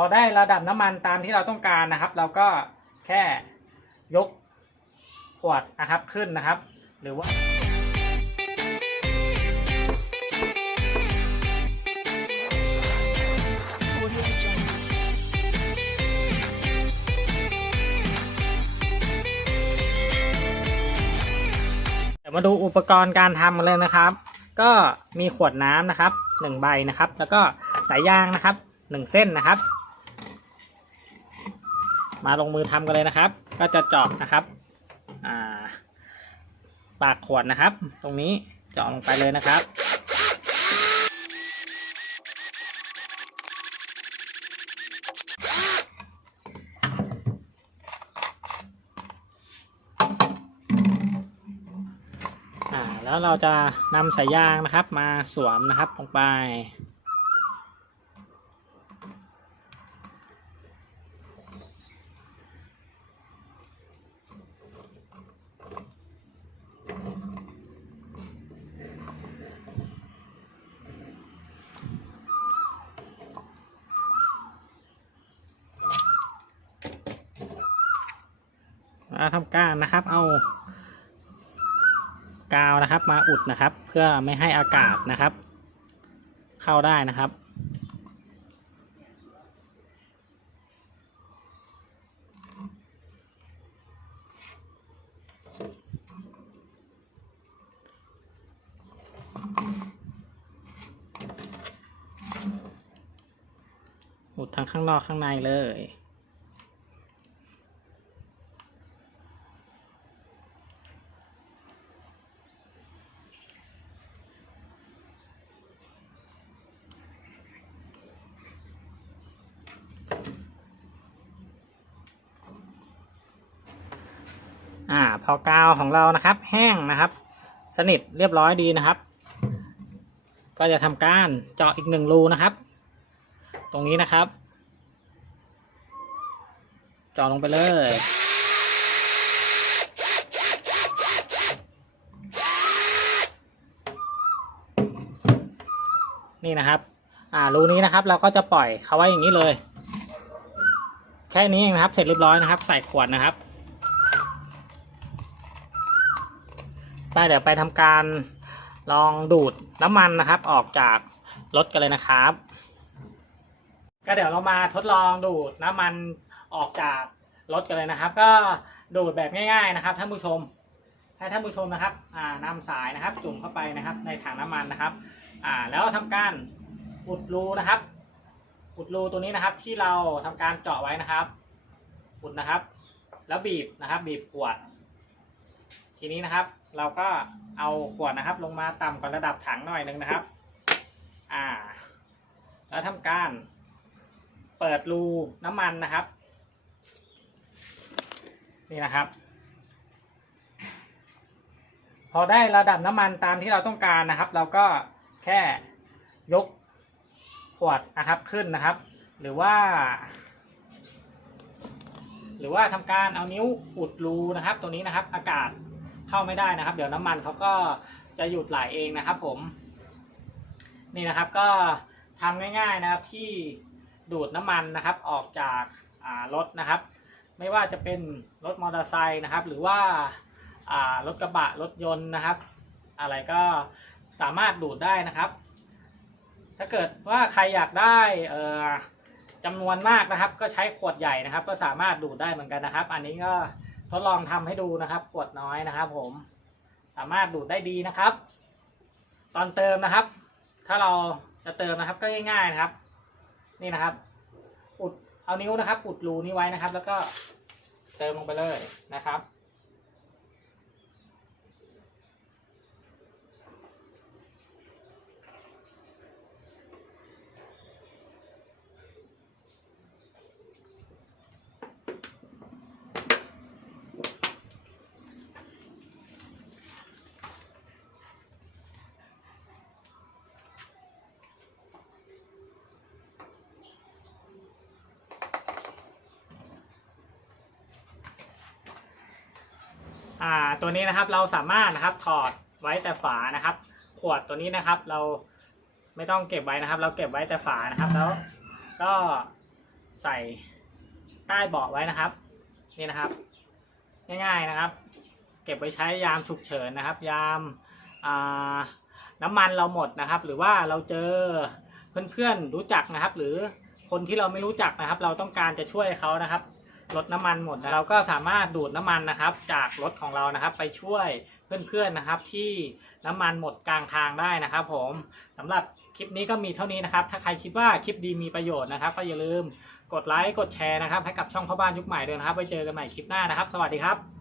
อได้ระดับน้ำมันตามที่เราต้องการนะครับ เราก็แค่ยกขวดนะครับขึ้นนะครับ หรือว่าเดี๋ยวมาดูอุปกรณ์การทำกันเลยนะครับ ก็มีขวดน้ำนะครับหนึ่งใบนะครับ แล้วก็สายยางนะครับหนึ่งเส้นนะครับ มาลงมือทำกันเลยนะครับ ก็จะเจาะนะครับาปากขวดนะครับ ตรงนี้เจาะลงไปเลยนะครับแล้วเราจะนำสายยางนะครับมาสวมนะครับลงไป แล้วทำการนะครับ เอา กาวนะครับ มาอุดนะครับ เพื่อไม่ให้อากาศนะครับ เข้าได้นะครับอุดทั้งข้างนอกข้างในเลย อ่า พอกาวของเรานะครับ แห้งนะครับ สนิทเรียบร้อยดีนะครับ ก็จะทำการเจาะอีกหนึ่งรูนะครับ ตรงนี้นะครับ เจาะลงไปเลยนี่นะครับ อ่า รูนี้นะครับ เราก็จะปล่อยเขาไว้อย่างนี้เลย แค่นี้เองนะครับ เสร็จเรียบร้อยนะครับ ใส่ขวดนะครับ ไปเดี๋ยวไปทำการลองดูดน้ำมันนะครับ ออกจากรถกันเลยนะครับ ก็เดี๋ยวเรามาทดลองดูดน้ำมันออกจากรถกันเลยนะครับ ก็ดูดแบบง่าย ๆนะครับ ท่านผู้ชม ให้ท่านผู้ชมนะครับ อ่านำสายนะครับ จุ่มเข้าไปนะครับ ในถังน้ำมันนะครับ อ่าแล้วทำการอุดรูนะครับอุดรูตัวนี้นะครับ ที่เราทำการเจาะไว้นะครับอุดนะครับ แล้วบีบนะครับ บีบขวด ทีนี้นะครับ เราก็เอาขวดนะครับ ลงมาต่ำกว่าระดับถังหน่อยหนึงนะครับ อ่า แล้วทำการเปิดรูน้ำมันนะครับ นี่นะครับ พอได้ระดับน้ำมันตามที่เราต้องการนะครับ เราก็แค่ยกขวดนะครับขึ้นนะครับ หรือว่า หรือว่าทำการเอานิ้วอุดรูนะครับ ตัวนี้นะครับ อากาศ เข้าไม่ได้นะครับ เดี๋ยวน้ำมันเขาก็จะหยุดไหลเองนะครับ ผม นี่นะครับก็ทำง่าย ๆนะครับที่ดูดน้ำมันนะครับ ออกจากรถนะครับ ไม่ว่าจะเป็นรถมอเตอร์ไซค์นะครับ หรือว่ารถกระบะรถยนต์นะครับ อะไรก็สามารถดูดได้นะครับ ถ้าเกิดว่าใครอยากได้จำนวนมากนะครับ ก็ใช้ขวดใหญ่นะครับ ก็สามารถดูดได้เหมือนกันนะครับ อันนี้ก็ ทดลองทำให้ดูนะครับ ขวดน้อยนะครับ ผม สามารถดูดได้ดีนะครับ ตอนเติมนะครับ ถ้าเราจะเติมนะครับก็ง่ายๆนะครับ นี่นะครับ อุดเอานิ้วนะครับ อุดรูนี้ไว้นะครับ แล้วก็เติมลงไปเลยนะครับ อ่าตัวนี้นะครับเราสามารถนะครับถอดไว้แต่ฝานะครับ ขวดตัวนี้นะครับ เราไม่ต้องเก็บไว้นะครับ เราเก็บไว้แต่ฝานะครับ แล้วก็ใส่ใต้เบาะไว้นะครับ นี่นะครับ ง่ายๆนะครับ เก็บไว้ใช้ยามฉุกเฉินนะครับ ยามอ่าน้ำมันเราหมดนะครับ หรือว่าเราเจอเพื่อนๆรู้จักนะครับ หรือคนที่เราไม่รู้จักนะครับ เราต้องการจะช่วยเขานะครับ ลดน้ำมันหมดนะเราก็สามารถดูดน้ำมันนะครับ จากรถของเรานะครับ ไปช่วยเพื่อนๆนะครับ ที่น้ำมันหมดกลางทางได้นะครับ ผมสำหรับคลิปนี้ก็มีเท่านี้นะครับ ถ้าใครคิดว่าคลิปดีมีประโยชน์นะครับ ก็อย่าลืมกดไลค์กดแชร์นะครับ ให้กับช่องพ่อบ้านยุคใหม่ด้วยนะครับ ไว้เจอกันใหม่คลิปหน้านะครับ สวัสดีครับ